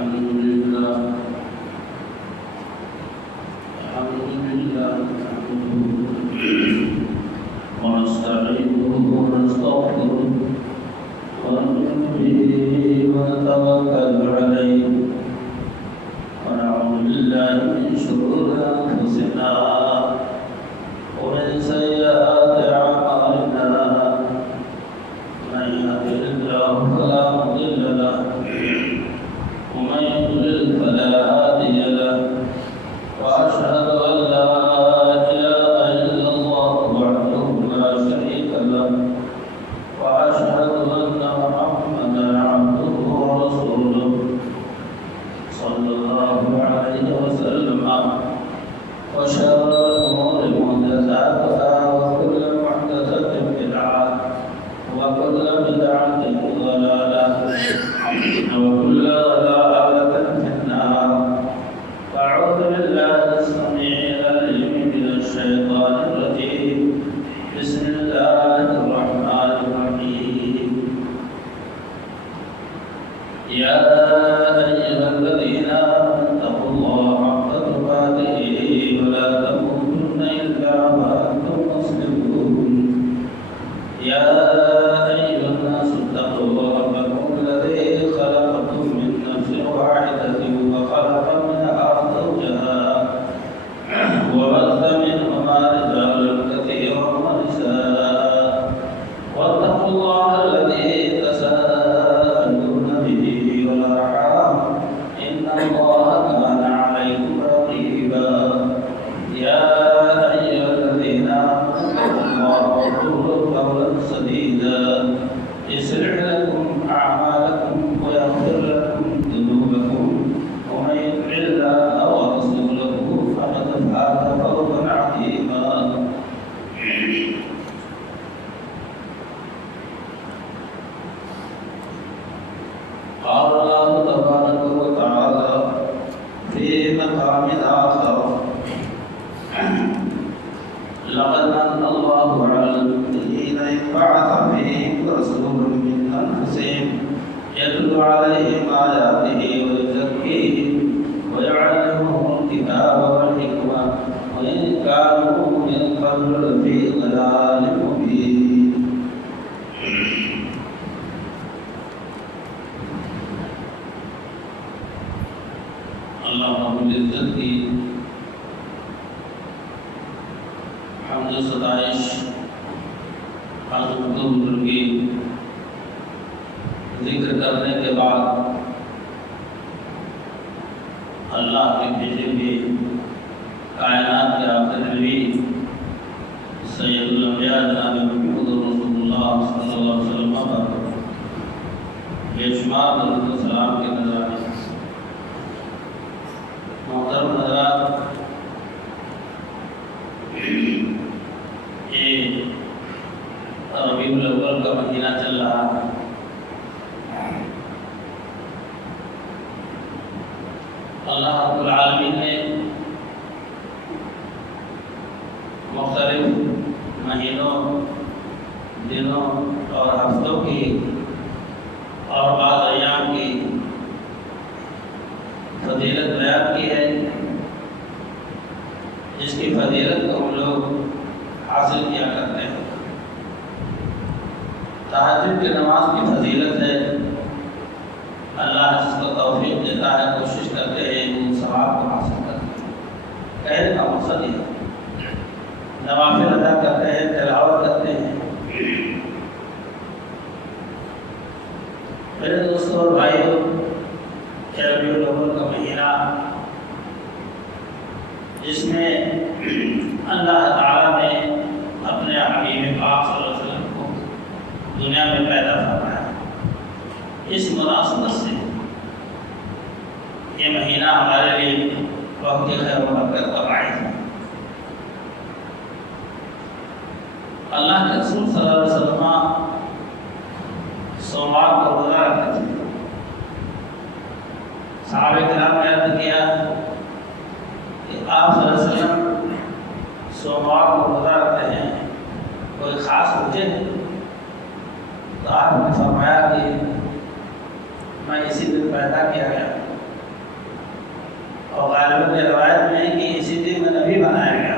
الحمد لله نحمده ونستعينه ونستغفره ونؤمن به ونتوكل عليه ونعوذ بالله من شرور أنفسنا ومن سيئات أعمالنا من يهده الله فلا مضل له ومن يضلل فلا هادي له وأشهد أن لا إله إلا الله وحده لا شريك له وأشهد أن محمدا عبده ورسوله صلى الله عليه وسلم وشر الأمور محدثاتها وكل محدثة بدعة وكل بدعة ضلالة وكل ضلالة في النار أعوذ بالله السميع العليم من الشيطان الرجيم بسم الله الرحمن الرحيم يا أيها الذين آمنوا اتقوا الله حق تقاته ولا تموتن إلا وأنتم مسلمون يا أيها الناس اتقوا ربكم الذي خلقكم من نفس واحدة وخلق منها زوجها وبث منهما رجالا كثيرا ونساء واتقوا الله الذي تساءلون به والأرحام إن الله كان عليكم رقيبا يا أيها الذين آمنوا اتقوا الله وقولوا قولا سديدا يصلح لكم أعمالكم ويغفر لكم ذنوبكم ومن يطع الله ورسوله فقد فاز فوزا عظيما قال الله تبارك وتعالى في مقام آخر لقد من الله على المؤمنين إذ بعث فيهم رسولا من أنفسهم يتلو عليهم آياته ويزكيهم ويعلمهم الكتاب والحكمة وإن كانوا من قبل لفي ضلال مبين اللہ رب العزت کی حمد و ستائش عظمت و بزرگی ذکر کرنے کے بعد اللہ کے بھیجے ہوئے کائنات کے آخر نبی سید الانبیاء جناب محمد رسول اللہ صلی اللہ علیہ وسلم پر بے شمار درود و سلام کے نظرانے محترم حضرات، یہ ربیع الاول کا مہینہ چل رہا ہے۔ اللہ رب العالمین نے مختلف مہینوں، دنوں اور ہفتوں کی اور بعض ایام کی فضیلت بیان کی ہے، جس کی فضیلت کو ہم لوگ حاصل کیا کرتے ہیں۔ تہجد کی نماز کی فضیلت ہے، اللہ جس کو توفیق دیتا ہے کوشش کرتے ہیں ان ثواب کو حاصل کرتے ہیں۔ کہنے کا مقصد یہ ہے نوافل ادا کرتے ہیں، تلاوت کرتے ہیں۔ میرے دوستوں اور بھائیوں، ربیع الاول کا مہینہ جس میں اللہ تعالیٰ نے اپنے حبیب پاک صلی اللہ علیہ وسلم کو دنیا میں پیدا فرمایا، اس مناسبت سے یہ مہینہ ہمارے لیے بہت ہی خیر و برکت کا باعث ہے۔ اللہ کے رسول صلی اللہ علیہ وسلم سوموار کو روزہ رکھتے تھے۔ صحابہ کرام نے عرض کیا کہ آپ صلی اللہ علیہ وسلم سوموار کو روزہ رکھتے ہیں، کوئی خاص وجہ ہے؟ تو آپ نے فرمایا کہ میں اسی دن پیدا کیا گیا، میں روایت میں ہے کہ اسی دن میں نبی بنایا گیا،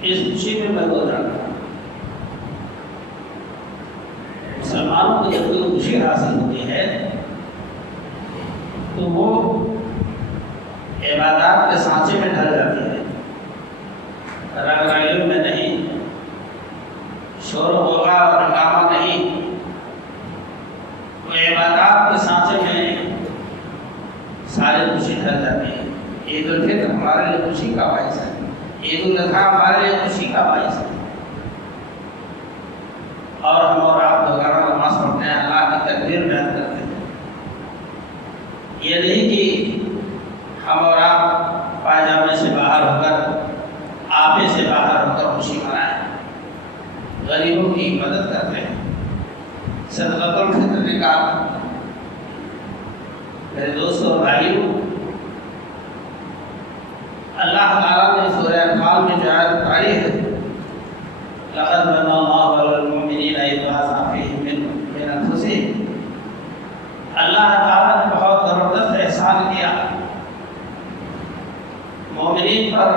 اس خوشی میں روزہ رکھا۔ مسلمانوں کو جب کوئی خوشی حاصل ہوتی ہے تو وہ عبادات کے سانچے میں ڈھل جاتی ہے، رنگ رنگیوں میں نہیں، شور و غوغا اور ہنگامہ نہیں، وہ عبادات کے سانچے میں سارے خوشی ڈھل جاتی ہے۔ عید الفطر ہمارے لیے خوشی کا باعث ہے، عید الاضحیٰ ہمارے لیے خوشی کا باعث ہے، اور ہم اور آپ دوبارہ نماز پڑھتے ہیں، اللہ کی تکبیر بیان کرتے ہیں۔ یہ نہیں کہ ہم اور آپ پائجامے سے باہر ہو کر، آپے سے باہر ہو کر خوشی منائیں، غریبوں کی مدد کرتے ہیں، صدقۃ الفطر نکال۔ میرے دوستوں اور بھائیوں، اللہ تعالیٰ نے سورہ انفال میں جو آیت اتاری ہے، لقد من اللہ علی المؤمنین اذ بعث فیہم من انفسہم، اللہ تعالیٰ نے بہت زبردست احسان کیا مومنین پر،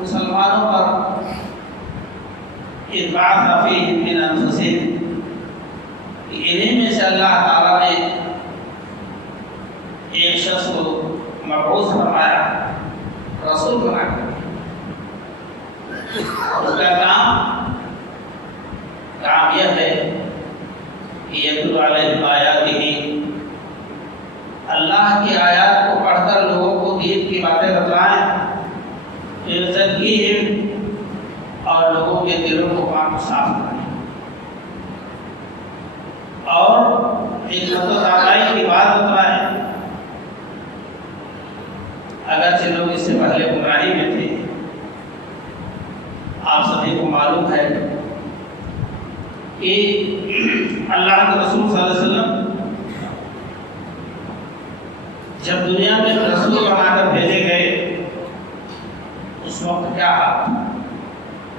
مسلمانوں پر، اذ بعث فیہم من انفسہم، انہیں میں سے اللہ تعالیٰ نے ایک شخص کو مبعوث فرمایا، رسول بنایا۔ اس کا کام یہ ہے کہ یتلو علیہم آیاتہ، اللہ کی آیات کو پڑھ کر لوگوں کو دین کی باتیں بتلائیں، یزکیہم، اور لوگوں کے دلوں کو پاک صاف کریں، اور حکمت و دانائی کی بات بتلائیں۔ اگرچہ لوگ اس سے پہلے گمراہی میں تھے، آپ سبھی کو معلوم ہے کہ اللہ کے رسول صلی اللہ علیہ وسلم جب دنیا میں رسول بنا کر بھیجے گئے، اس وقت کیا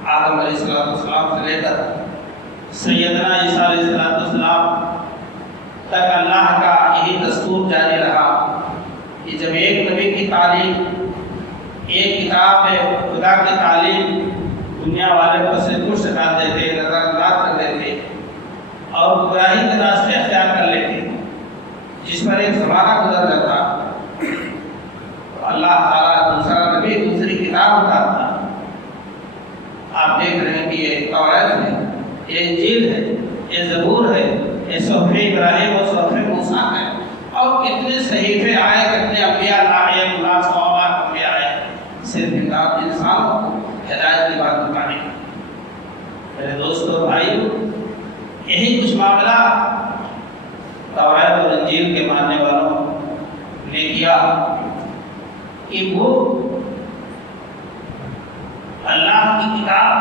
آدم علیہ السلام سے لے کر سیدنا عیسیٰ علیہ السلام تک اللہ کا یہی دستور جاری رہا کہ جب ایک نبی کی تعلیم، ایک کتاب ہے خدا کی تعلیم، دنیا والے کو سے کچھ ڈال دیتے، نظر انداز کر دیتے اور گمراہی کے راستے اختیار کر لیتے، جس پر ایک زمانہ گزر جاتا، تو اللہ تعالیٰ دوسرا نبی دوسری کتاب اتارتا۔ آپ دیکھ رہے ہیں کہ یہ توریت ہے، یہ انجیل ہے، یہ زبور ہے، یہ صحف ابراہیم اور صحف موسیٰ ہے، اور کتنے صحیفے آئے، کتنے انبیاء آئے، اللہ صلی اللہ علیہ آئے، صرف انسانوں کو ہدایت کی بات بتانے کا۔ میرے دوستوں بھائیوں، یہی کچھ معاملہ توریت اور انجیل کے ماننے والوں نے کیا کہ وہ اللہ کی کتاب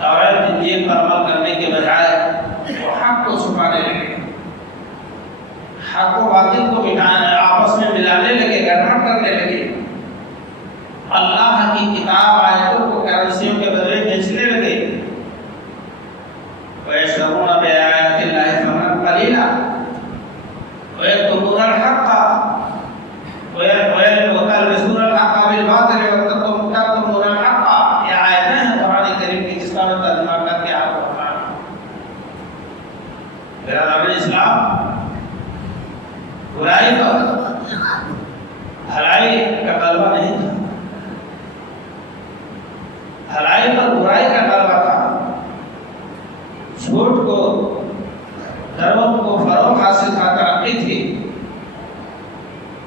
توریت انجیل پر عمل کرنے کے بجائے وہ حق کو چھپانے لگے، حق و باطل کو مٹانے، آپس میں ملانے لگے، گڑبڑ کرنے لگے، اللہ کی کتاب آیتوں کو کرنسیوں کے بدلے بیچنے لگے۔ وَيَشْتَرُونَ بِآيَاتِ اللَّهِ ثَمَنًا قَلِيلًا وَيَكْتُمُونَ الْحَقَّ وَيَلْبِسُونَ الْحَقَّ بِالْبَاطِلِ وَتَكْتُمُونَ الْحَقَّ۔ یہ آیتیں ہیں قرآن کریم کی جس کا میں ترجمہ کر کے آپ کو بتا رہا ہوں۔ برادران اسلام، برائی پر بھلائی کا غلبہ نہیں تھا، بھلائی پر برائی کا غلبہ تھا، جھوٹ کو، دروغ کو فروغ حاصل تھا، ترقی تھی۔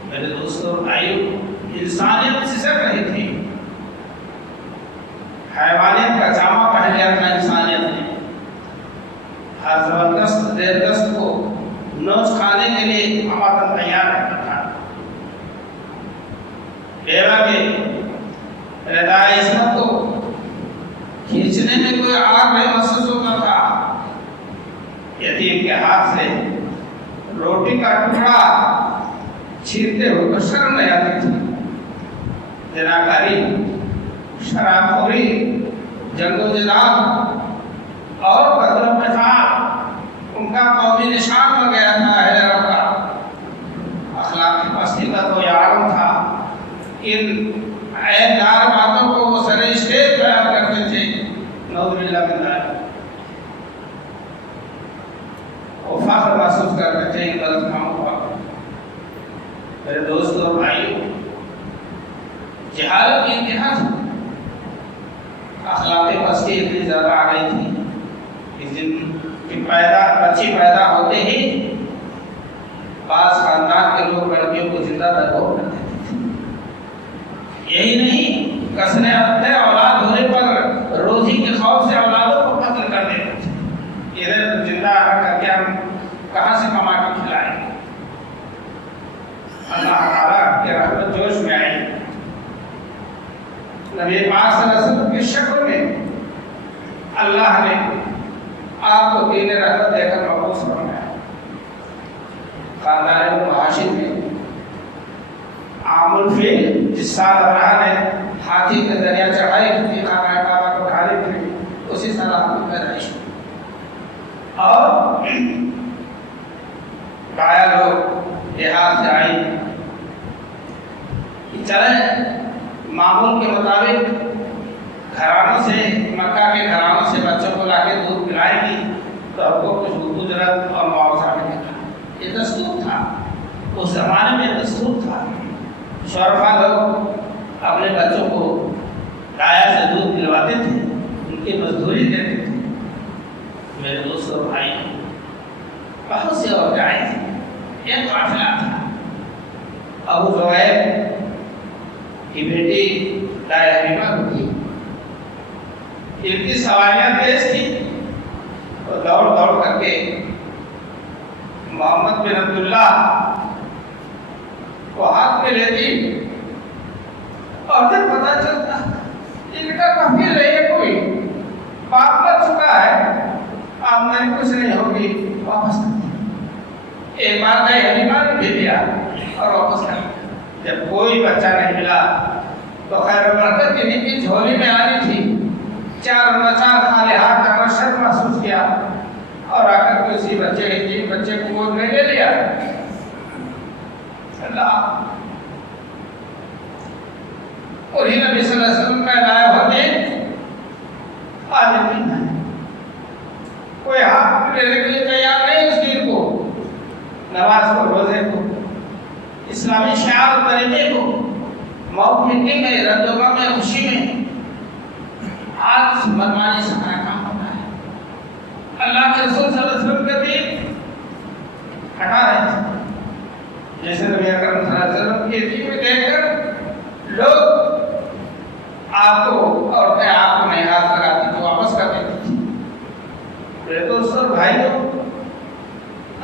میرے دوستوں بھائیوں، انسانیت سسک رہی تھی، حیوانیت کا جامہ پہن لیا تھا انسانیت نے، ہر زبردست دیردست کو نوچ کھانے کے لیے ہمارا تیار رہتا تھا، بیوہ کے ردائے عصمت کو کھینچنے میں کوئی آگ نہیں محسوس ہوتا تھا، یتیم کے ہاتھ سے روٹی کا ٹکڑا چھینتے ہوئے کو شرم نہیں آتی تھی۔ زناکاری، شراب خوری، جنگ و جدال اور قتل و قتال ان کا قومی نشان بن گیا تھا۔ اہل عرب کا اخلاق کی پستی کا تو یہ عالم تھا ان عیبدار باتوں کو وہ سر اسٹیج بیان کرتے تھے، نعوذ باللہ من ذالک، وہ فخر محسوس کرتے تھے ان غلط کاموں پر۔ میرے دوستوں اور بھائیوں، جہالت کی انتہا تھی، اخلاق پستی اتنی زیادہ آ گئی تھی کہ بچی پیدا ہوتے ہی بعض خاندان کے لوگ لڑکیوں کو زندہ دفن کر دیتے تھے۔ یہی نہیں، کسنے اپنے اولاد ہونے پر روزی کے خوف سے اولادوں کو قتل کر دیتے تھے، ادھر زندہ رہ کر کے ہم کہاں سے کما کے کھلائیں گے۔ اللہ تعالیٰ کی رحمت جوش میں آئی، نبی پاک صلی اللہ علیہ وسلم کی شکل میں اللہ نے آپ کو دین رحمت دے کر مبعوث فرمایا۔ خاندان بنو ہاشم میں عام الفیل جس سال ابراہ نے ہاتھی کے ذریعہ چڑھائی کی خانہ کعبہ کو ڈھانے کے لیے، اسی سال آپ کی پیدائش ہوئی، اور بایا لوگ دیہات سے آئی، چلیں معمول کے مطابق گھرانوں سے، مکہ کے گھرانوں سے بچوں کو لا کے دودھ پلائے گی تو آپ کو کچھ اجرت اور معاوضہ ملے گا۔ یہ دستور تھا، اس زمانے میں دستور تھا۔ شرفا لوگ اپنے بچوں کو گایا سے دودھ دلواتے تھے، ان کی مزدوری دیتے تھے۔ میرے دوستوں بھائی، بہت سی اور گائے تھیں، ایک قافلہ تھا۔ ابو زبیر کی بیٹی دائے حریمہ کو تھی، ان کی سواریاں تیز تھی، اور دوڑ دوڑ کر کے محمد بن عبداللہ کو ہاتھ میں لیتی، اور جب پتہ چلتا ان کا کفیل نہیں ہے، کوئی باپ مر چکا ہے، آمدنی کچھ نہیں ہوگی، واپس کر دیا۔ ایک بار دائے حریمہ نے بھی دیا اور واپس کر دیا۔ جب کوئی بچہ نہیں ملا تو خیر برکت کی نیکی جھولی میں آنی تھی، چار نچار خالی ہاتھ کا شرم محسوس کیا، اور آ کر کے اسی بچے کو گود میں لے لیا۔ اللہ، اور ہی نبی صلی اللہ علیہ وسلم کا نائب ہوتے آج دن ہے، کوئی ہاتھ لینے کے لیے تیار نہیں اس دین کو، نماز کو، روزے کو، اسلامی شعار و طریقے کو، موت مٹی میں، رد و غم میں، خوشی میں، آج بدمانی سے ہمارا کام ہوتا ہے۔ اللہ کے رسول صلی اللہ علیہ وسلم کے دین ہٹا رہے تھے، جیسے نبی اکرم صلی اللہ علیہ وسلم کے دین میں دیکھ کر لوگ آپ کو، عورتیں آپ کو نہیں ہاتھ لگاتی تو واپس کر دیتی تھی۔ میرے دوستوں اور بھائیوں،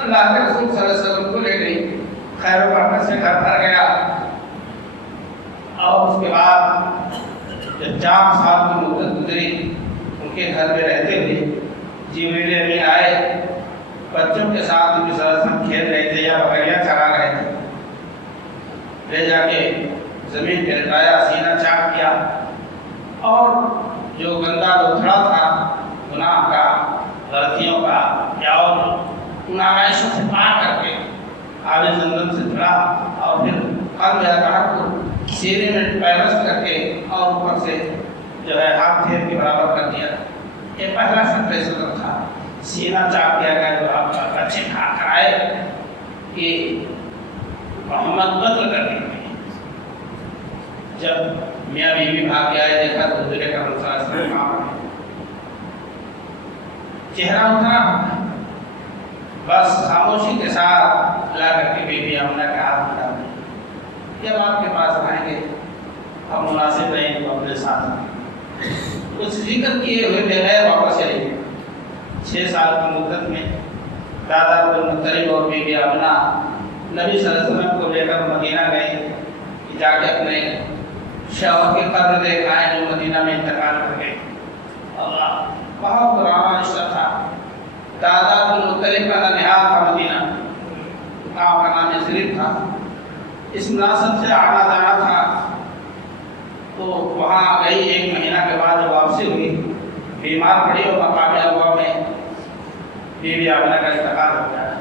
اللہ کے رسول صلی اللہ علیہ وسلم کو لے گئی، خیر و برکت سے گھر بھر گیا، اور اس کے بعد جب 4 سال کی مدت گزری، ان کے گھر میں رہتے ہوئے جبریل امین آئے، بچوں کے ساتھ نبی صلی اللہ علیہ وسلم کھیل رہے تھے یا بکریاں چرا رہے تھے، لے جا کے زمین پہ لٹایا، سینہ چاک کیا، اور جو گندا لوتھڑا تھا گناہ کا، غلطیوں کا، یا اور ان آرائشوں سے پار کر کے آب زمزم سے دھلا، اور پھر قلب اطاعت کو سینے میں پیوست کر کے اور اوپر سے جو ہے ہاتھ پھیر کے برابر کر دیا۔ یہ پہلا شرط صدر تھا، سینہ چاک کیا گیا جو آپ کا بچے کھا کر آئے کہ محمد قتل کر دیں گے۔ جب میاں بیوی بھاگ کے آئے، دیکھا تو حضور اکرم صلی اللہ علیہ وسلم کہاں چہرہ اترا ہوتا، بس خاموشی کے ساتھ لا کر کے بیوی آمنہ کے ہاتھ میں ڈال دیا۔ جب آپ کے پاس آئیں گے، ہم مناسب نہیں تو اپنے ساتھ کچھ ذکر کیے ہوئے بغیر واپس چلے گئے۔ 6 سال کی مدت میں دادا عبد المطلب اور بیوی آمنہ نبی صلی اللہ علیہ وسلم کو لے کر مدینہ گئے، جا کے اپنے شوہر کے قبر دیکھ آئے جو مدینہ میں انتقال کر گئے۔ اللہ، بہت پرانا رشتہ تھا۔ دادا عبد المطلب کا ننھیال تھا مدینہ، گاؤں کا نام یثرب تھا، اس مناسب سے آنا جانا تھا، تو وہاں گئی۔ 1 مہینہ کے بعد جب واپسی ہوئی، بیمار پڑی اور مقام ابوا میں بیوی آمنہ کا انتقال ہو گیا۔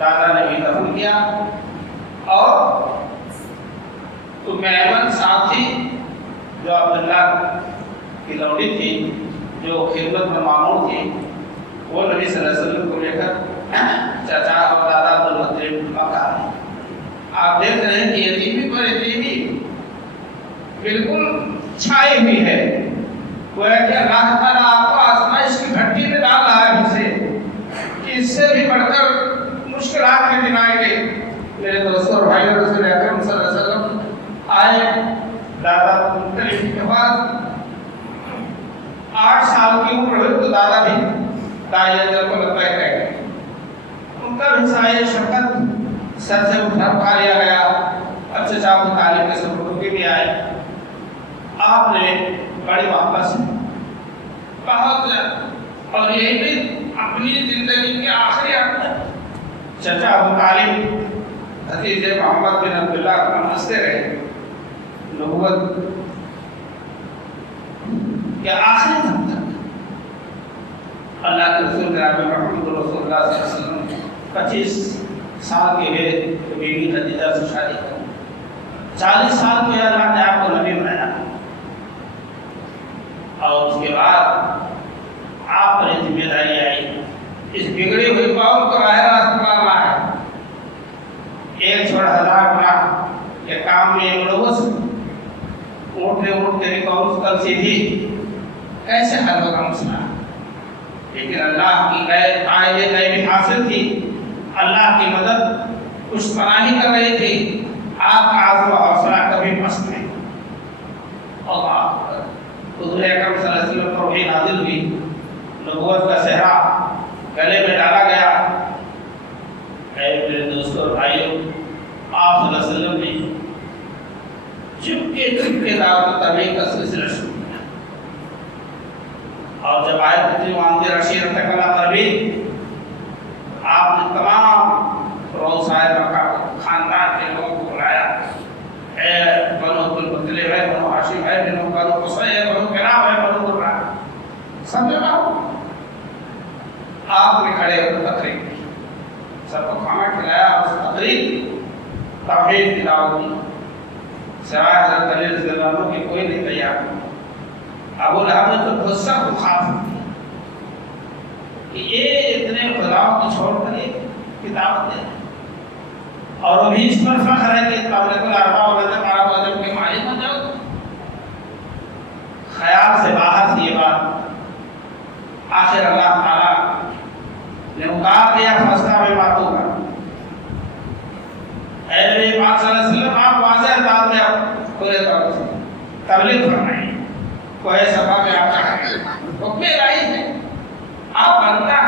دادا نے بھی دفن کیا، اور تو میمن ساتھی جو عبداللہ کی لوڑی تھی، جو خدمت میں معمور تھی، وہ نبی صلی اللہ علیہ وسلم کو لے کر چچا اور دادا عبدالمطلب مکہ آئے۔ آپ دیکھ رہے ہیں کہ یتیمی پر یتیمی بالکل چھائی ہوئی ہے، گویا کہ اللہ تعالیٰ آپ کو آزمائش کی گھٹی میں ڈال رہا ہے اسے، کہ اس سے بھی بڑھ کر مشکلات میں دن آئیں گے۔ میرے دوستوں اور بھائیوں، رسول اکرم صلی اللہ علیہ وسلم آئے دادا عبدالمطلب کے بعد 8 سال کی عمر ہوئی تو دادا بھی دائی اجل کو لبیک کہہ گئے۔ ان کا بھی سایہ شفقت سر سے اٹھا لیا گیا۔ اب چچا ابو طالب کے سپرد بھی آئے۔ آپ نے بڑی محبت سے بہت، اور یہ بھی اپنی زندگی کے آخری حد تک چچا ابو طالب بھتیجے محمد بن عبداللہ کو ہنستے رہے۔ نبوت کے آخری دم تک اللہ کے رسول جناب محمد رسول اللہ صلی اللہ علیہ وسلم 25 سال کے ہوئے بیوی خدیجہ سے شادی کر 40 سال کو اللہ نے آپ کو نبی بنایا، اور اس کے بعد آپ پر ذمہ داری آئی اس بگڑی ہوئی قوم کو راہ راست بنانا ہے۔ 1,000 گنا کے کام میں ملوث اونٹنے قوم کل سیدھی کیسے حل ہوگا مسئلہ؟ لیکن اللہ کی غیبی حاصل تھی، اللہ کی مدد کچھ پناہی کر رہی تھی۔ آپ کا عزم و حوصلہ کبھی پست نہیں۔ اللہ حضور اکرم صلی اللہ علیہ وسلم پر وحی نازل ہوئی، نبوت کا صحرا گلے میں ڈالا گیا۔ اے میرے دوستوں اور بھائیوں، آپ صلی اللہ علیہ وسلم نے چپکے دعوت و تبلیغ کا سلسلہ شروع کیا، اور جب آیت اتنی وانذر عشیرتک الاقربین، آپ نے تمام روسائے مکہ خاندان کے لوگوں کو بلایا۔ اے بنو عبدالمطلب ہے، بنو ہاشم ہے، بنو قصی ہے، بنو کلاب ہے، بنو مرہ، سب جگہ آپ نے کھڑے ہو کر تقریر کی، سب کو کھانا کھلایا اور تقریر توحید کی دعوت دی۔ سوائے حضرت علی رضی اللہ عنہ کی کوئی نہیں تیار۔ ابو لہب نے تو غصہ کو خاص کیا کہ یہ اتنے خداؤں کو چھوڑ کر یہ کتاب دے، اور وہ بھی اس پر فخر ہے کہ تملک الاربع والذی مارا وزن کے مالک ہو جاؤ۔ خیال سے باہر تھی یہ بات۔ آخر اللہ تعالیٰ نے اتار دیا فاصلہ میں باتوں کا۔ اے نبی پاک صلی اللہ علیہ وسلم، آپ واضح انداز میں پورے طور سے تبلیغ فرمائیں۔ کوہ صفا میں آپ چاہیں حکم الہی ہے، آپ بندہ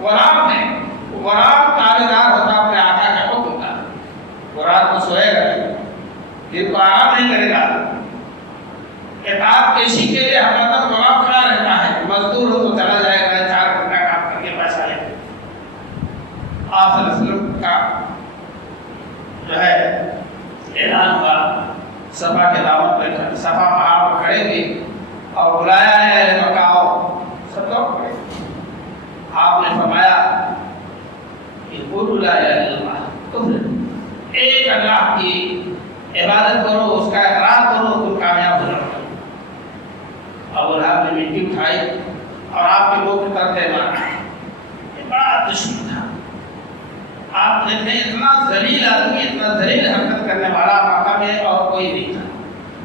غلام ہیں، غلام تابعدار ہوتا اپنے آقا کے حکم کا۔ رات کو سوئے گا، دن کو آرام نہیں کرے گا، اطاعت پیشی کے لیے ہمارا غلام کھڑا رہتا ہے، مزدور ہو تو چلا جائے گا، 4 گھنٹہ کام کر کے پیسہ لے گا۔ آپ صلی اللہ علیہ وسلم کا جو ہے اعلان ہوا، صفا کے دعوت پہ صفا پہاڑ پر کھڑے ہوئے اور بلایا ہے مکہ آؤ، سب لوگ کھڑے۔ آپ نے فرمایا کہ قولوا لا الہ الا اللہ، تم ایک اللہ کی عبادت کرو، اس کا اقرار کرو، تم کامیاب ہو جاؤ۔ ابو لہب نے مٹی اٹھائی اور آپ کے منہ کی طرف مارا۔ یہ بڑا دشمن تھا۔ آپ نے اتنا ذلیل آدمی، اتنا ذلیل حرکت کرنے والا مکہ میں اور کوئی نہیں تھا،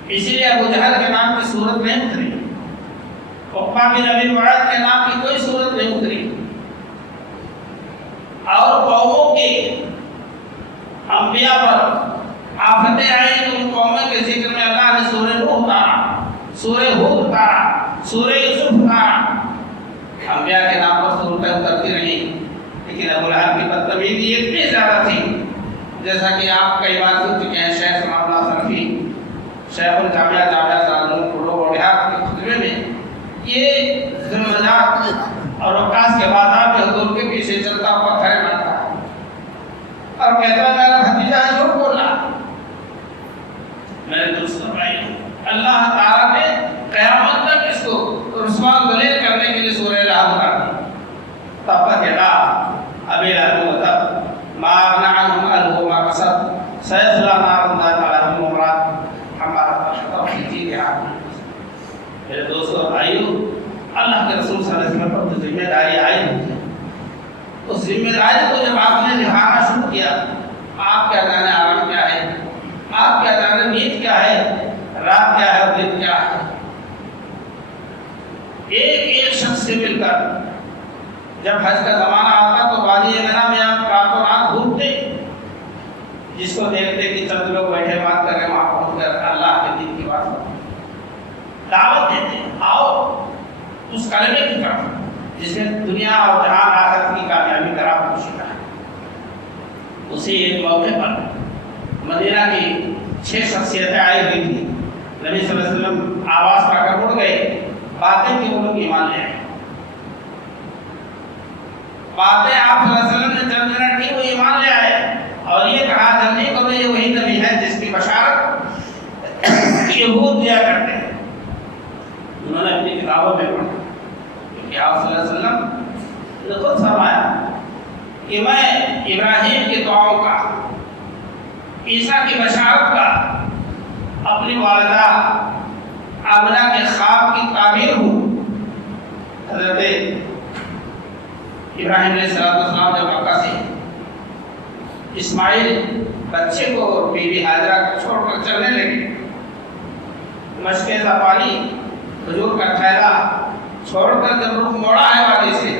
اسی لیے ابو جہل کے نام کی صورت نہیں اتری، عقبہ بن ابی معیط کے نام کی کوئی صورت نہیں اتری، اور قوموں کے انبیاء پر آفتیں آئیں تو ان قوموں کے ذکر میں اللہ نے سورہ نوح اتارا، سورہ ہود اتارا، سورہ یوسف اتارا۔ انبیاء کے نام پر صورتیں اترتی رہی، لیکن ابو لہب کی بدتمیزی اتنی زیادہ تھی، جیسا کہ آپ کئی بار سن چکے ہیں۔ شیخ سلام اللہ صنفی، شیخ الجامعہ جامعہ سالون پڑھو وڑیات کے خطبے میں یہ ذمرجات اور وقاص کے بعد میں حضور کے پیچھے چلتا ہوا کھڑے مانتا ہے اور کہتا ہے میرا بھتیجا جھوٹ بول رہا۔ میرے دوستوں بھائی، اللہ تعالیٰ نے قیامت تک اس کو رسوا ذلیل کرنے کے لیے سورہ لہب اتار دی۔ تبت یدا ابی لہب وتب ما اغنی عنہ مالہ وما کسب سیصلی نارا ذات لہب وامرأتہ آپ ہمارا توفیق کیجیے آپ۔ میرے دوستوں اور بھائیوں، اللہ کے رسول صلی اللہ علیہ وسلم پر جو ذمہ داری آئی ہے، اس ذمہ داری کو جب آپ نے نبھانا شروع کیا، آپ کیا جانے آرام کیا ہے، آپ کیا جانے نیند کیا ہے، رات کیا ہے اور دن کیا ہے۔ ایک شخص سے مل کر جب حج کا زمانہ آتا تو وادی مینا میں آپ راتوں رات گھومتے، جس کو دیکھتے کہ چند لوگ بیٹھے بات کر رہے، وہاں پہنچ کر اللہ کے دین کی بات دعوت دیتے، آؤ اس کلمے کی طرف جس میں دنیا اور جہان آخرت کی کامیابی کا راہ پوشیدہ ہے۔ اسی ایک موقع پر مدینہ کی 6 شخصیتیں آئی ہوئی تھی۔ نبی صلی اللہ علیہ وسلم آواز پا کر اٹھ گئے، باتیں کی وہ لوگ ایمان لے آئے۔ باتیں آپ صلی اللہ علیہ وسلم نے چند منٹ کی، وہ ایمان لے آئے اور یہ کہا جلدی کرو یہ وہی نبی ہے جس کی بشارت یہود دیا کرتے ہیں۔ انہوں نے اپنی کتابوں میں پڑھا کہ آپ صلی اللہ علیہ وسلم نے خود فرمایا کہ میں ابراہیم کی دعاؤں کا، عیسیٰ کی بشارت کا، اپنی والدہ آمنہ کے خواب کی تعبیر ہوں۔ حضرت ابراہیم علیہ السلام جب مکہ سے اسماعیل بچے کو اور بیوی حاجرہ کو چھوڑ کر چلنے لگے، مشکیزہ پانی کھجور کا تھیلا چھوڑ کر جب رخ موڑا ہے وادی سے،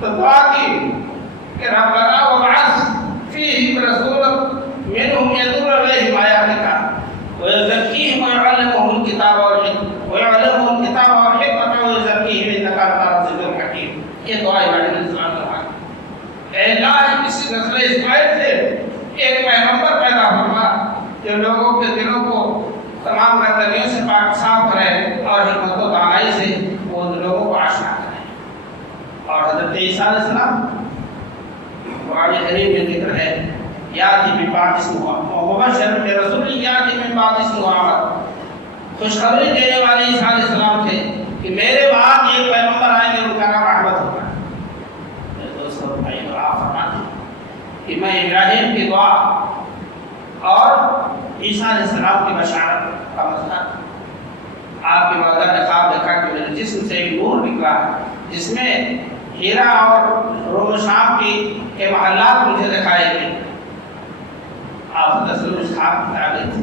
تو دعا کی کہ ربنا وابعث فیہم رسولا منہم یتلو علیہم آیاتک ویزکیہم ویعلمہم الکتاب والحکمۃ ویزکیہم انک انت العزیز الحکیم۔ یہ دعا ابراہیم علیہ السلام نے مانگی، اے اللہ کسی نسل اسماعیل سے ایک پیغمبر پیدا فرما جو لوگوں کے دلوں کو تمام گندگیوں سے پاک صاف کرے اور حکمت و دانائی سے وہ لوگوں کو آشنا کرے۔ اور حضرت عیسیٰ علیہ السلام قرآن کریم میں ذکر ہے، یاتی من بعد اسمہ مبشر برسول یاتی من بعد اسمہ احمد، خوشخبری دینے والے عیسیٰ علیہ السلام تھے کہ میرے بعد ایک پیغمبر آئیں گے، ان کا نام احمد ہوگا۔ میرے دوستوں بھائی آپ فرماتے ہیں کہ میں ابراہیم کی دعا اور عیسیٰ علیہ السلام کی بشارت کا مسئلہ، آپ کی والدہ نے خواب دیکھا کہ میرے جسم سے ایک نور نکلا جس میں ہیرا اور روم و شام کے محلات مجھے دکھائے گئے۔ آپ رسول اس خواب کی تعبیر تھی۔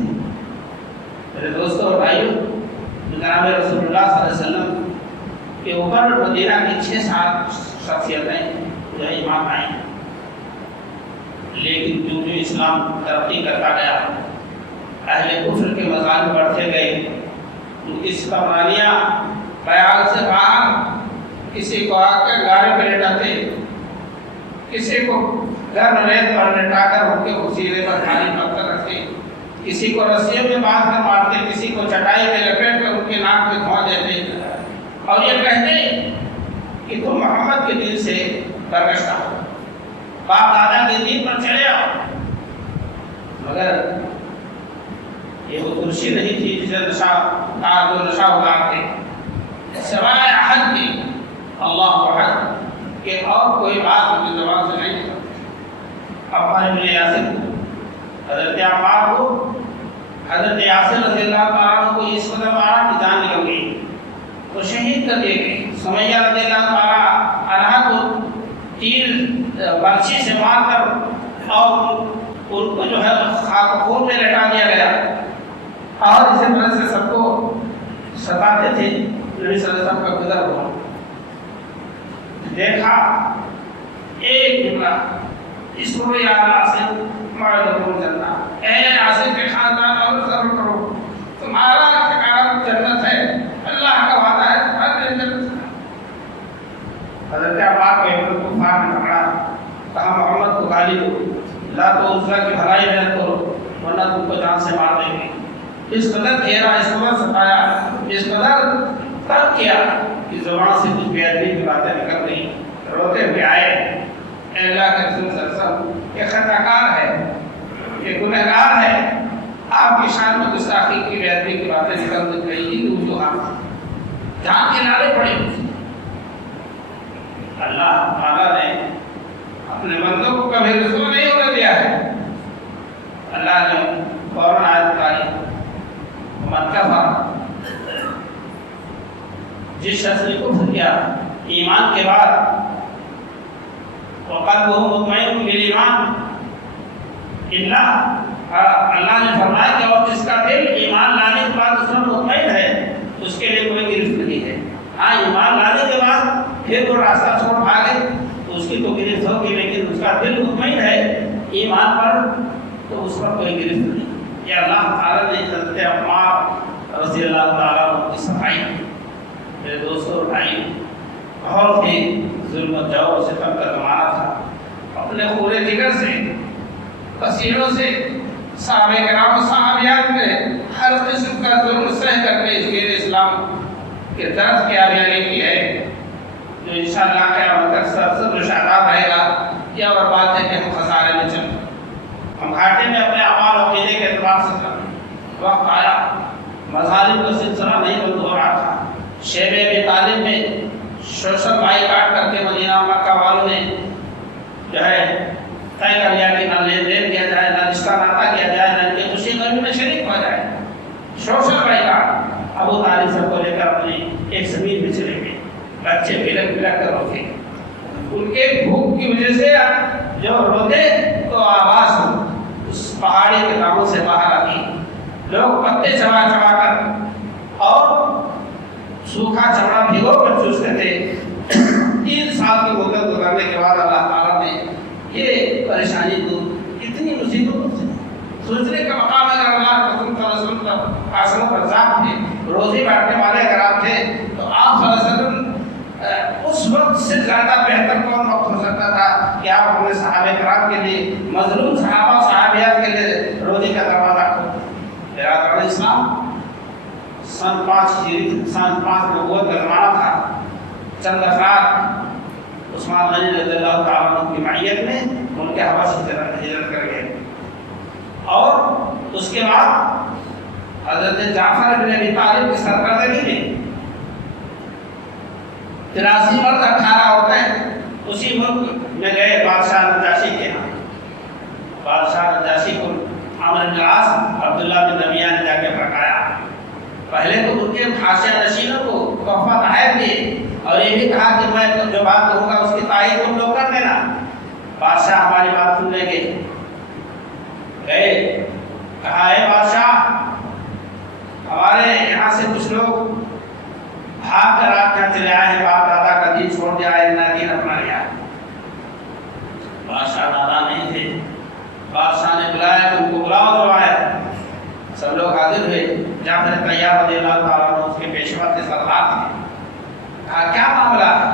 میرے دوستوں اور بھائیوں، جناب رسول اللہ صلی اللہ علیہ وسلم کے اوپر مدینہ کی 6-7 شخصیتیں جو ایمان آئیں، لیکن جو اسلام ترقی کرتا گیا، اہل کفر کے مظالم بڑھتے گئے، ان کی ستمرانیاں بیان سے باہر، کسی کو آ کر گارے پہ لٹاتے، کسی کو گھر ریت پر لٹا کر ان کے وسیلے پر کھالی پتھر رکھتے، کسی کو رسیوں میں باندھ کر مارتے، کسی کو چٹائی میں لپیٹ کر ان کے ناک میں دھواں دیتے اور یہ کہتے کہ تم محمد کے دین سے برگشتہ ہو، باپ دادا کے دین پر چلے آؤ۔ مگر یہ وہ ترشی نہیں تھی جسے نشہ اتار تھے، سوائے احد کی، اللہ احد کہ اور کوئی بات ان کی زبان سے نہیں تھا۔ عمار بن یاسر کو، حضرت عمار کو، حضرت یاسر رضی اللہ تعالیٰ کو اس قدر مارا کہ جان نکل گئی، تو شہید کر دیے گئے۔ سمیہ رضی اللہ تعالیٰ عنہا کو تیر برچھی سے مار کر اور ان کو جو ہے خاک خون میں لٹا دیا گیا، اور اسی طرح سے سب کو ستاتے تھے۔ نبی صلی اللہ علیہ وسلم کا گزر ہوا، دیکھا ایک جملہ، اس کو یا عاصم معدۃ الجنہ، اے عاصم کے خاندان اور ضرور کرو، تمہارا ٹھکانہ جنت ہے، اللہ کا وعدہ ہے تمہارے جنت۔ حضرت عمار کو ابن کفار نے پکڑا، کہا محمد کو گالی دو، لا تو عزا کی بھلائی محنت کرو ورنہ تم کو جان سے مار دیں گے۔ اس قدر گھیرا، اس قدر ستایا، اس قدر تنگ کیا کہ زبان سے کچھ بے ادبی کی باتیں نکل گئی۔ روتے ہوئے آئے، اے اللہ کے رسول صلی اللہ علیہ وسلم، یہ خطا کار ہے، یہ گنہگار ہے، آپ کی شان میں گستاخی کی بے ادبی کی باتیں نکل گئی، یہ وجوہات جان کے نعرے پڑے۔ اللہ تعالیٰ نے اپنے بندوں کو کبھی رسول نہیں ہونے دیا ہے۔ اللہ نے فوراً آیت اتاری من کفر، جس شخص نے کفر کیا ایمان کے بعد وقلبہ مطمئن بالایمان الا، اللہ نے فرمایا کہ اور جس کا دل ایمان لانے کے بعد اس میں مطمئن ہے اس کے لیے کوئی گرفت نہیں ہے۔ ہاں ایمان لانے کے بعد پھر وہ راستہ چھوڑ بھاگے تو اس کی تو گرفت ہوگی، لیکن اس کا دل مطمئن ہے ایمان پر تو اس پر کوئی گرفت نہیں۔ یہ اللہ تعالیٰ نے حضرت عمار رضی اللہ تعالیٰ عنہ کی صفائی۔ میرے دوستوں اور بھائی، بہت ہی ظلم و جور و ستم کا زمانہ تھا، اپنے پورے جگر سے پسینوں سے صحابہ کرام و صحابیات نے ہر قسم کا ظلم سہ کر کے اس دین اسلام کے درد کی آبیانی کی ہے، جو انشاءاللہ قیامت تک سرسبز و شاداب رہے گا۔ یہ اور بات ہے کہ ہم خسارے میں چلیں، ہم گھاٹے میں اپنے اعمال و عقیدے کے اعتبار سے چلیں۔ وقت آیا، مظالم کا سلسلہ نہیں بند ہو رہا تھا۔ شیب ابی طالب میں سوشل بائیکاٹ کر کے مدینہ مکہ والوں نے جو ہے طے کر لیا کہ نہ لین دین کیا جائے، نہ رشتہ ناتا کیا جائے، نہ ان کے خوشی غمی میں شریک ہو جائے۔ سوشل بائیکاٹ، ابو طالب سب کو لے کر اپنی ایک زمین میں چلے گئے، بچے بلک بلک کر روتے، ان کے بھوک کی وجہ سے جو روتے تو آواز اس پہاڑی کے داموں سے باہر آتی، لوگ پتے چبا چبا کر اور سوکھا چمڑا بھگو کر چوستے تھے۔ 3 سال کی مدت گزرنے کے بعد اللہ تعالیٰ نے یہ پریشانی دور، اتنی مصیبت سے سوچنے کا مقام ہے۔ اگر اللہ رسول صلی اللہ علیہ وسلم آسنوں پر ذات تھے، روزی بانٹنے والے اگر آپ تھے تو آپ صلی اللہ علیہ وسلم اس وقت سے زیادہ بہتر کون وقت ہو سکتا تھا کہ آپ اپنے صحابہ کرام کے لیے، مظلوم صحابہ صحابیات کے لیے روزی کا دروازہ کھولتے۔ برادران اسلام، سن 5 ہجری، سن 5 نبوت کا زمانہ تھا۔ چند افراد عثمان غنی رضی اللہ تعالیٰ عنہ کی معیت میں ملک حبش ہجرت کر گئے، اور اس کے بعد حضرت جعفر بن ابی طالب کی سرکردگی میں 83 مرد 18 عورتیں اسی ملک میں گئے بادشاہ نجاشی کے ہاں۔ بادشاہ نجاشی کو عمرو بن العاص عبداللہ بن ربیعہ نے جا کے بھڑکایا۔ پہلے تو ان کے حاشیہ نشینوں کو تحفہ تحائف دیے اور یہ بھی کہا کہ میں جو بات کہوں گا اس کی تائید تم لوگ کر دینا۔ بادشاہ ہماری بات سن لیں گے، گئے، کہا ہے بادشاہ ہمارے یہاں سے کچھ لوگ بھاگ کر آپ یہاں چلے آئے ہیں، باپ دادا کا دین چھوڑ دیا ہے، نہ دین اپنا لیا۔ بادشاہ دادا نہیں تھے، بادشاہ نے بلایا تو ان کو بلاؤ جو آئے، سب لوگ حاضر ہوئے۔ جعفر طیار رضی اللہ تعالیٰ عنہ اس کے پیشوا کے سردار تھے۔ کہا کیا معاملہ ہے؟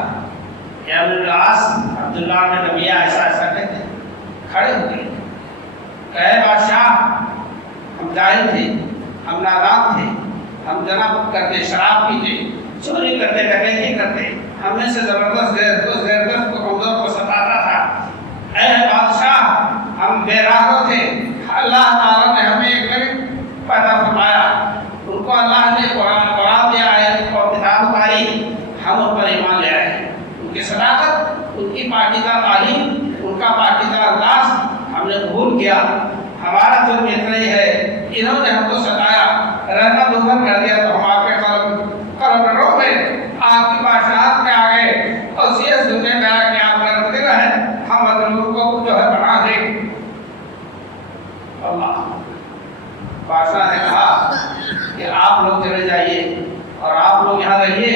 یا ابن العاص عبداللہ بن ربیعہ ایسا ایسا کہتے ہیں۔ کھڑے ہو گئے، کہے بادشاہ ہم جاہل تھے، ہم نادان تھے، ہم جناب کرتے، شراب پیتے، چوری کرتے، ڈکیتی کرتے، ہم میں سے زبردست غیرت کو کمزور کو ستاتا تھا۔ اے بادشاہ ہم بے راہ تھے، اللہ تعالیٰ نے ہمیں ایک نبی پیدا فرمایا، ان کو اللہ نے قرآن دیا ہے اور کتاب اتاری، ہم ان پر ایمان لے آئے۔ ان کی صداقت، ان کی پاکیزہ تعلیم، ان کا پاکیزہ انداز ہم نے قبول کیا۔ ہمارا جرم اتنا ہی ہے، انہوں نے ہم کو ستایا، رہنا دوبر کر دیا تو ہم آپ کے قلم رو میں آپ کی بادشاہت میں آ گئے اور سیاست دنیا میں آ کے آپ کا نتیجہ ہے ہم مظلوم کو جو ہے بنا دیں۔ اللہ بادشاہ نے کہا کہ آپ لوگ چلے جائیے اور آپ لوگ یہاں رہیے،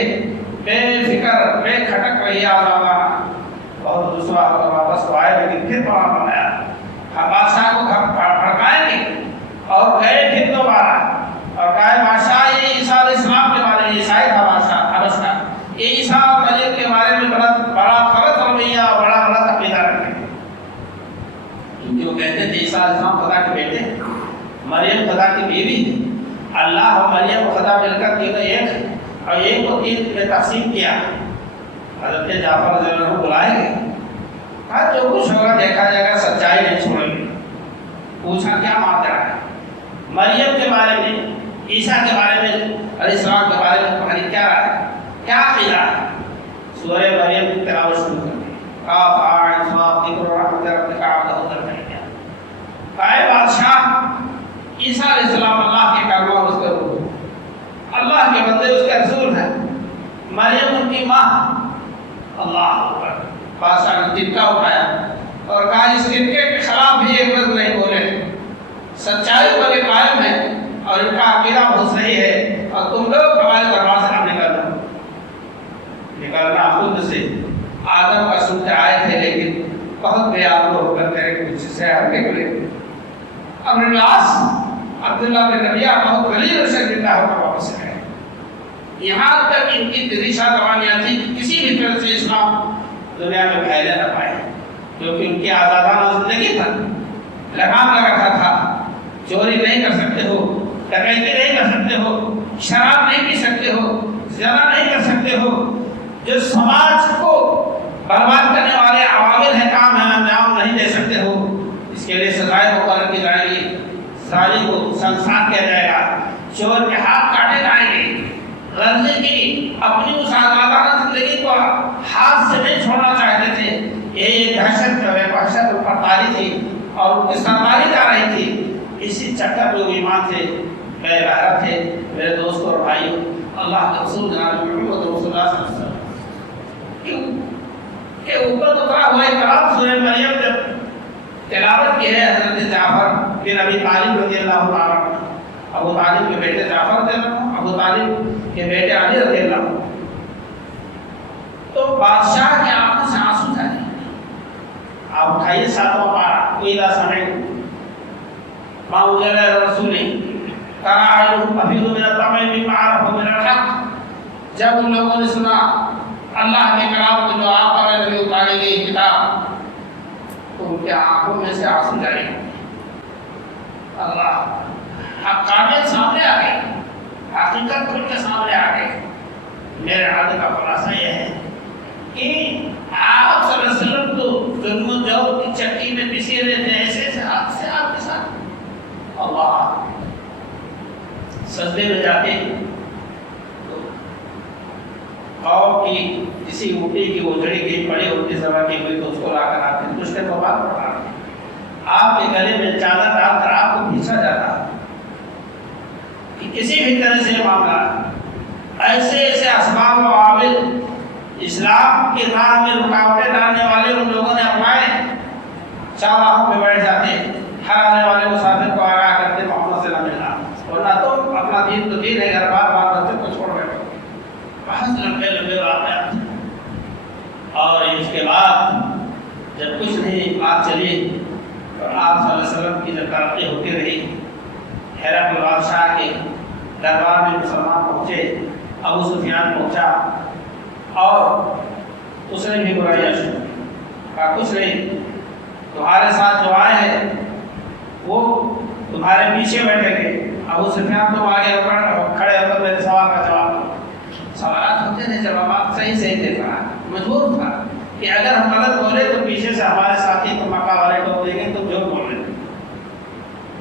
بے فکر بے کھٹک رہیے آزادانہ۔ بہت دوسرا واپس کو آئے، لیکن پھر پڑا بنایا، ہم بادشاہ کو بھڑکائیں گے، اور گئے پھر دوبارہ اور کہا بادشاہ یہ عیسیٰ علیہ السلام کے بارے میں، عیسائی تھا بادشاہ حبش کا، یہ عیسیٰ اور مریم کے بارے میں بڑا غلط رویہ اور بڑا غلط عقیدہ رکھتے ہیں، کیونکہ وہ کہتے تھے عیسیٰ علیہ السلام خدا کے بیٹے ہیں، مریم خدا کی بیوی ہے، اللہ اور مریم و خدا مل کر تینوں ایک ہے، اور ایک کو 3 میں تقسیم کیا۔ حضرت جعفر رضی اللہ عنہ بلائے گئے، کہا جو کچھ ہوگا دیکھا جائے گا، سچائی نہیں چھوڑیں گے۔ پوچھا کیا ماجرا ہے؟ مریم کے بارے میں، عیسیٰ کے بارے میں، علیہ السلام کے بارے میں تمہاری کیا رائے ہے، کیا عقیدہ ہے؟ سورہ مریم کی تلاوت شروع کر دی، کاف عین صاد ذکر رحمت ربک عبدہ زکریا۔ اے بادشاہ عیسیٰ علیہ السلام اللہ کے کلمہ اور اس کا روح، اللہ کے بندے اس کے رسول ہیں۔ مریم ان کی ماں، اللہ اکبر، بادشاہ نے تنکا اٹھایا اور کہا اس تنکے کے خلاف بھی ایک لفظ نہیں بولے، سچائی پر یہ قائم ہے اور ان کا عقیدہ بہت صحیح ہے، اور تم لوگ ہمارے دربار سے نکلنا خود سے۔ آدم کا سنتے آئے تھے لیکن بہت بے آبرو ہو کر تیرے کچھ سے ہٹنے کے لیے امر العاص عبداللہ بن ربیعہ بہت غلیظ اور شرمندہ ہو کر واپس آئے۔ یہاں تک ان کی تریشہ دوانیاں تھی کہ کسی بھی طرح سے اسلام دنیا میں پھیلے نہ پائے، کیونکہ ان کی آزادانہ زندگی پر لگام لگا رکھا تھا۔ چوری نہیں کر سکتے ہو، ڈکیتی نہیں کر سکتے ہو، شراب نہیں پی سکتے ہو، زنا نہیں کر سکتے ہو۔ جو سماج کو برباد کرنے والے عوامل ہیں کام ہیں انجام نہیں دے سکتے ہو، اس کے لیے سزائیں مقرر کی جائیں گی، ظالم کو سنسار کیا جائے گا، چور کے ہاتھ کاٹے جائیں گے۔ غزے کی اپنی اس آزادانہ زندگی کو ہاتھ سے نہیں چھوڑنا چاہتے تھے۔ یہ ایک وحشت پر تاری تھی اور ان کی سرداری جا رہی تھی۔ اسی چکر میں ایمان تھے، میرے بہر تھے، میرے دوستوں اور بھائیوں، اللہ کے رسول جناب محمد رسول اللہ صلی اللہ علیہ وسلم کہ اوپر اترا ہوا کلام سورہ مریم جب تلاوت کی ہے حضرت جعفر بن ابی طالب رضی اللہ تعالیٰ عنہ، ابو طالب کے بیٹے جعفر رضی اللہ عنہ، ابو طالب کے بیٹے علی رضی اللہ عنہ، تو بادشاہ کی آنکھوں سے آنسو جاری۔ آپ اٹھائیے ساتواں پارہ، وَإِذَا سَمِعُوا مَا أُنزِلَ إِلَى الرَّسُولِ تَرَىٰ أَعْيُنَهُمْ تَفِيضُ مِنَ الدَّمْعِ مِمَّا عَرَفُوا مِنَ الْحَقِّ۔ جب ان لوگوں نے سنا اللہ کے کلام کو جو آپ پر نبی اتاری گئی کتاب، تو ان کے آنکھوں میں سے آنسو جاری ہو گئے۔ اللہ حقانیت سامنے آ گئی، حقیقت کھل کے سامنے آ گئی۔ میرے عادت کا خلاصہ یہ ہے کہ آپ صلی اللہ علیہ وسلم تو ظلم و جور کی چکی میں پسے رہتے ہیں، ایسے ایسے ہاتھ سے آپ کے ساتھ اللہ سجدے میں جاتے قوم کی کسی اونٹی کی اجڑی کی پڑی ہوتی سبا کی ہوئی تو اس کو لا کر آتے ہیں، اس کے بعد پڑھا آپ کے گلے میں چادر ڈال کر آپ کو کھینچا جاتا کہ کسی بھی طرح سے معاملہ ایسے ایسے اسباب و عوامل اسلام کے راہ میں رکاوٹیں ڈالنے والے ان لوگوں نے اپنائے، چاراہوں پہ بیٹھ جاتے، ہر آنے والے مسافر کو آگاہ کرتے محمد سے نہ ملنا، ورنہ تم اپنا دین تو دین ہے، گھر بار بار بچے کو چھوڑ بیٹھو۔ بہت لمبے لمبے واقعات، اور اس کے بعد جب کچھ نہیں بات چلی تو آپ صلی اللہ علیہ وسلم کی جب ترقی ہوتی رہی، ہرقل بادشاہ کے دربار میں مسلمان پہنچے، ابو سفیان پہنچا اور اس نے بھی برائیاں شروع کہا کچھ نہیں، تمہارے ساتھ جو آئے ہیں وہ تمہارے پیچھے بیٹھے گے۔ ابو سفیان تم آگے کھڑے ہو کر میرے سوال کا جواب دو۔ سوالات ہوتے تھے، جوابات صحیح صحیح دیتا ہے، مجبور تھا کہ اگر ہم غلط بولے تو پیچھے سے ہمارے ساتھی کو مکہ والے کو دیں گے تم جو بول رہے ہیں۔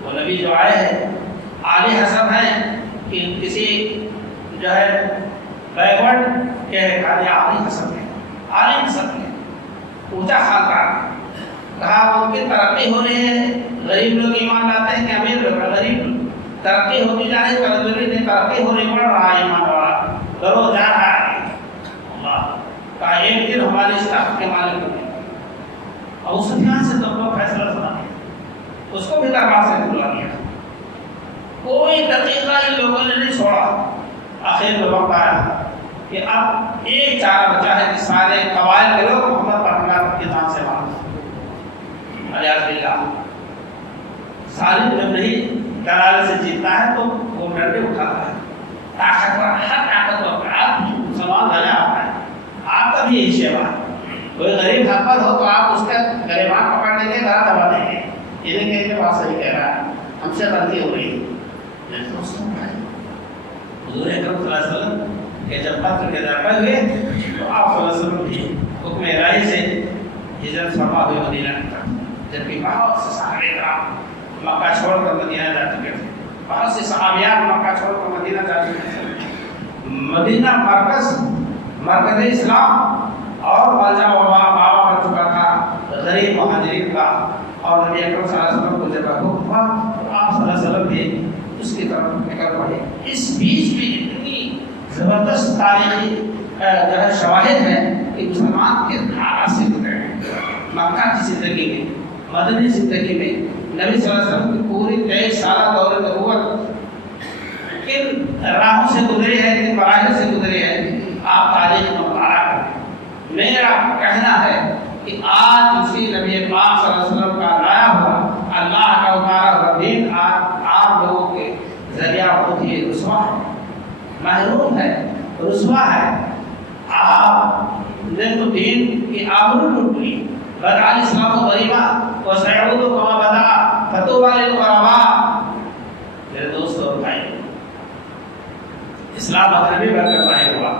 وہ نبی جو آئے ہیں عالی حسب ہیں کہ کسی جو ہے بیکورڈ کے خالی عالی حسب ہے، عالی حسب ہے، اونچا خاندان۔ کہا ان کی ترقی ہو رہی ہے، غریب لوگ ایمان لاتے ہیں کہ امیر لوگ، غریب ترقی ہوتی جا رہی ہے، ترقی ہو رہی، بڑھ رہا ہے ایمان والا، کرو جا رہا ہے۔ اللہ کا ایک دن ہمارے اسٹاف کے مالک ہوئے ابو سفیان سے تو فیصلہ سنا، اس کو بھی دربار سے بلا لیا، کوئی دقیقہ ان لوگوں نے نہیں چھوڑا۔ آخر میں وقت آیا کہ اب ایک چارہ بچا ہے کہ سارے قبائل کے لوگ محمد پر حملہ کی جان سے مارو۔ الیاذ باللہ، ظالم جب نہیں دلال سے جیتتا ہے تو وہ ڈنڈے اٹھاتا ہے، طاقتور ہر طاقتور آپ مسلمان بنے آپ کا بھی یہی شیوا ہے۔ کوئی غریب حقر ہو تو آپ اس کا گریبان پکڑ لیں گے، گلا دبا دیں گے، یہ نہیں کہیں کہ بات صحیح کہہ رہا ہے، ہم سے غلطی ہو رہی ہے۔ حضور اکرم صلی اللہ علیہ وسلم کہ جب قتل کے داخل ہوئے تو آپ صلی اللہ علیہ وسلم بھی حکم الہی سے ہجرت فرما ہوئے مدینہ کی طرف، جبکہ بہت سے صحابہ کرام مکہ چھوڑ کر مدینہ جا چکے تھے، بہت سے صحابیات مکہ چھوڑ کر مدینہ جا چکے تھے۔ مدینہ مرکز اسلام اور باجا بابا بن چکا تھا غریب مہاجرین کا، اور نبی اکرم صلی اللہ علیہ وسلم کو جب حکم ہوا تو آپ صلی اللہ علیہ وسلم وسلم تھے اس کی طرف نکل پڑے. اس بیچ میں اتنی زبردست تاریخی جو ہے شواہد ہے کہ مسلمان کے دھارا سے گزرے ہیں. مکہ کی زندگی میں، مدنی زندگی میں نبی صلی اللہ علیہ وسلم کی پوری 23 سالہ دور نبوت کن راہوں سے گزری ہے، کن مراحل سے گزری ہے، آپ تاریخ میں مطالعہ کریں. میرا کہنا ہے کہ آج اسی نبی پاک صلی اللہ علیہ وسلم کا لایا ہوا اللہ کا اتارا ہوا دین آپ لوگوں کے ذریعہ بہت ہی رسوا ہے، محروم ہے، رسوا ہے. آپ نے تو دین کی آبرو لوٹ لی. بدع الاسلام غریبا وسيعود كما بدا فتوبى للغرباء. میرے دوستوں اور بھائی، اسلام اجنبی بن کر ظاہر ہوا،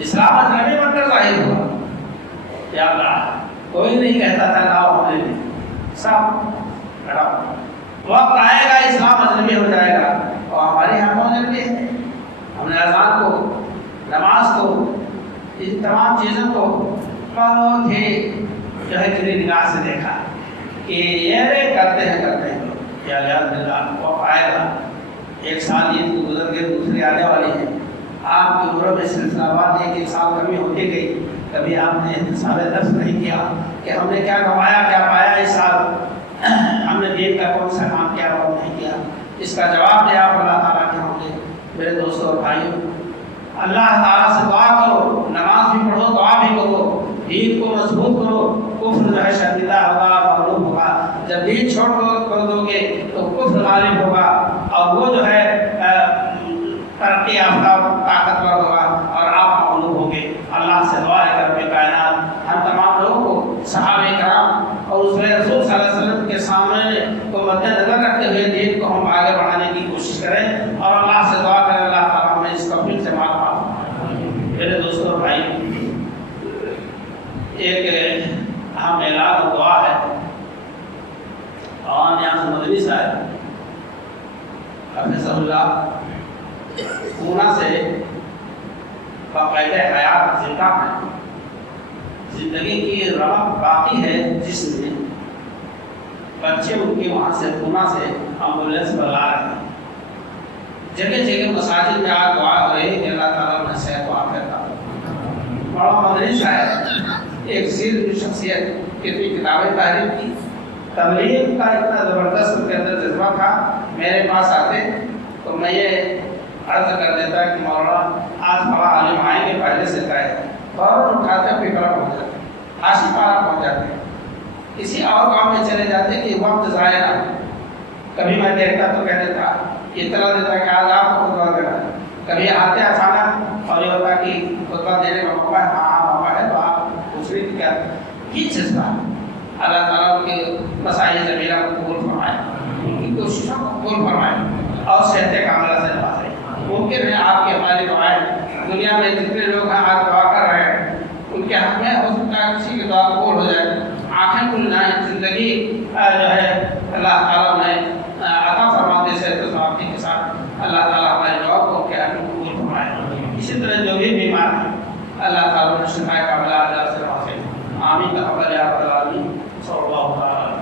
اسلام اجنبی بن کر ظاہر ہوا. یا اللہ، کوئی نہیں کہتا تھا لاؤ ہمیں بھی، سب ہٹاؤ. وقت آئے گا اسلام اجنبی ہو جائے گا اور ہمارے یہاں کون اجنبی ہے؟ ہم نے اذان کو، نماز کو، ان تمام چیزوں کو بہت ہی جو ہے کھلی نگاہ سے دیکھا کہ یہ کرتے ہیں کیا یاد باللہ وقت آئے گا. ایک سال عید کو گزر گئے، دوسری آنے والی ہے. آپ کی عمر میں سلسلہ بات ایک سال کمی ہوتی گئی. کبھی آپ نے احتساب نفس نہیں کیا کہ ہم نے کیا کمایا، کیا پایا اس سال، ہم نے دین کا کون سا کام کیا اور نہیں کیا. اس کا جواب دے آپ اللہ تعالیٰ کے ہوں گے. میرے دوستوں اور بھائیوں، اللہ تعالیٰ سے دعا کرو، نماز بھی پڑھو، دعا بھی کرو، دین کو مضبوط کرو. کفر جو ہے شرمندہ ہوگا، مغلوب ہوگا. جب دین چھوڑ کر دو گے تو کفر غالب ہوگا اور وہ جو ہے ترقی یافتہ طاقتور ہوگا اور آپ مغلوب ہوں گے. اللہ سے دعا ہے کہ رب کائنات ہم تمام لوگوں کو صحابہ کرام اور اس رسول صلی اللہ علیہ وسلم کے سامنے کو مد نظر رکھتے ہوئے دین کو ہم آگے بڑھانے کی کوشش کریں اور اللہ سے دعا کریں اللہ تعالیٰ ہمیں اس توفیق سے مال فرمائے. میرے دوستوں اور بھائی، ایک اہم اعلان و دعا ہے. اور یہاں سے مدنی صاحب حفظ اللہ پونا سے باقاعدہ حیات زندہ ہے، زندگی کی رونق باقی ہے جسم میں. بچے ان کے وہاں سے پونا سے ایمبولینس پر لا رہے ہیں. جگہ جگہ مساجد میں آج دعا ہو رہی ہے کہ اللہ تعالیٰ نے صحت و عافیت عطا فرمائے. بڑا مدنی صاحب ایک سیر شخصیت کتنی کتابیں تحریر کی. تبلیغ کا اتنا زبردست ان کے اندر جذبہ تھا. میرے پاس آتے تو میں یہ عرض کر دیتا کہ مولانا آج بڑا عالم آئیں گے، پہلے سے طے ہے. فوراً اٹھاتے پکڑا پہنچ جاتے، حاشی پارا پہنچ جاتے، کسی اور کام میں چلے جاتے کہ وقت ضائع نہ ہو. کبھی میں دیکھتا تو کہہ دیتا، اطلاع دیتا کہ آج آپ کو خطبہ دینا. کبھی آتے اچانک اور یہ ہوتا کہ خطبہ دینے کا موقع ہے. ہاں موقع ہے تو آپ پوچھ رہی تھی کیا یہ جذبہ. اللہ تعالیٰ ان کے مسائل زمینہ کو قبول فرمائے، ان کی کوششوں کو قبول فرمائے اور صحت کاملہ سے نوازے. ممکن ہے آپ کے ہماری دعائیں دنیا میں جتنے لوگ ہیں آج دعا کر رہے ہیں ان کے حق میں ہو سکتا ہے کسی کی دعا قبول ہو جائے، آنکھیں کھل جائیں، زندگی جو ہے اللہ تعالیٰ نے عطا فرماتے صحت و سلامتی کے ساتھ اللہ تعالیٰ ہمارے دعا کو کے حق میں قبول فرمائے. اسی طرح جو بھی بیمار ہیں اللہ تعالیٰ نے شفا کاملہ علیہ سے نوازے. آمین. تقبل یا رب العالمین. صلی اللہ تعالیٰ